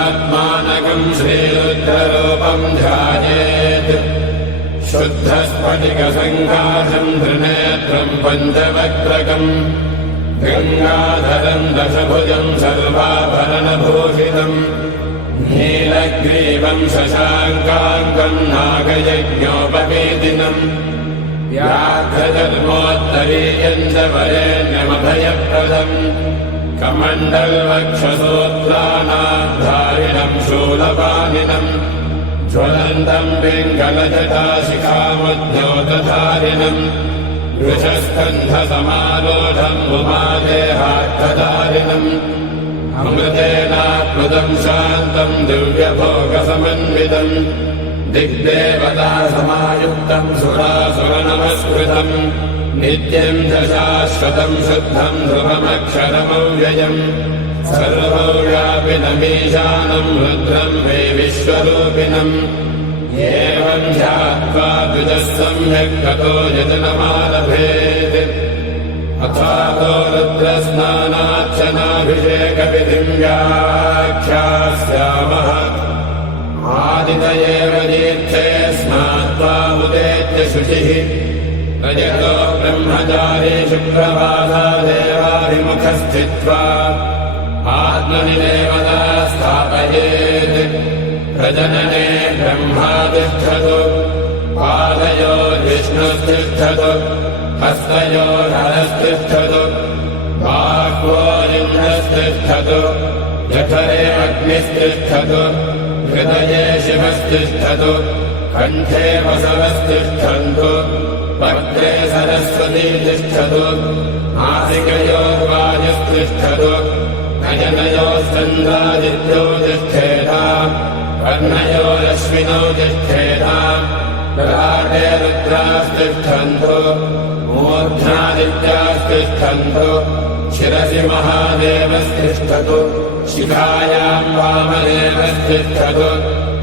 शुद्धात्मानकम् श्रीरुद्ररूपम् ध्यायेत् शुद्धस्फटिकसङ्काशम् त्रिनेत्रम् पञ्चवक्त्रकम् गङ्गाधरम् दशभुजम् सर्वाभरणभूषितम् नीलग्रीवम् शशाङ्काङ्कम् नागयज्ञोपवेदिनम् व्याघ्रधर्मोत्तरीयम् च वरेण्यमभयप्रदम् कमण्डलवक्षसूत्राणाधारिणम् शूलपाणिनम् ज्वलन्तम् पिङ्गलजटाशिखामद्योतधारिणम् वृषस्कन्धसमारोढम् उमादेहार्थधारिणम् अमृतेनाप्लुतम् शान्तम् दिव्यभोगसमन्वितम् दिग्देवतासमायुक्तम् सुरासुरनमस्कृतम् नित्यम् च शाश्वतम् शुद्धम् ध्रुवमक्षरमव्ययम् सर्वव्यापिनमीशानम् रुद्रम् वै विश्वरूपिणम् एवम् ध्यात्वा द्विजः सम्यक् ततो यजनमालभेत् अथातो रुद्रस्नानार्चनाभिषेकविधिम् व्याख्यास्यामः आदितयेव तीर्थे स्नात्वा उदेत्य शुचिः रजतो ब्रह्मचारी शुक्रवासादेवाभिमुखः स्थित्वा आत्मनि देवता स्थापयेत् प्रजनने ब्रह्मा तिष्ठतु पादयोर्विष्णुस्तिष्ठतु हस्तयोर्हरस्तिष्ठतु बाह्वोरिन्द्रस्तिष्ठतु जठरे अग्निस्तिष्ठतु हृदये शिवस्तिष्ठतु कण्ठे वसवस्तिष्ठन्तु वक्त्रे सरस्वती तिष्ठतु नासिकयोर्वायुस्तिष्ठतु नयनयोश्चन्द्रादित्यो तिष्ठेताम् कर्णयोरश्विनौ तिष्ठेताम् ललाटे रुद्रास्तिष्ठन्तु मूर्ध्नादित्यास्तिष्ठन्तु शिरसि महादेवस्तिष्ठतु शिखायाम् वामदेवस्तिष्ठतु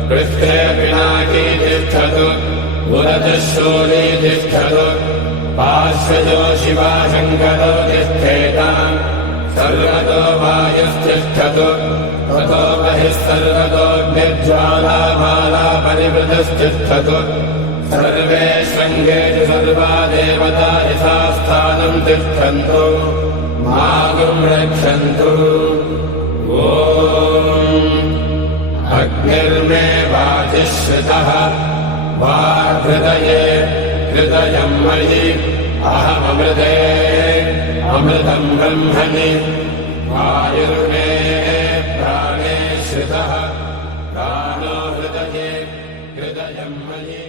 पृष्ठे पिनाकी तिष्ठतु पुरतः शूली तिष्ठतु पार्श्वजो शिवाशङ्करो तिष्ठेताम् सर्वतो वायुस्तिष्ठतु ततो बहिः सर्वतोऽग्निज्वालामाला परिवृतस्तिष्ठतु सर्वेष्वङ्गेषु सर्वा देवता यथास्थानम् तिष्ठन्तु मागुम् रक्षन्तु ॐ अग्निर्मे वाचिः श्रितः वाहृदये हृदयम् मयि अहममृते अमृतम् ब्रह्मणि वायुर्मे प्राणे श्रितः प्राणो हृदये हृदयम् मयि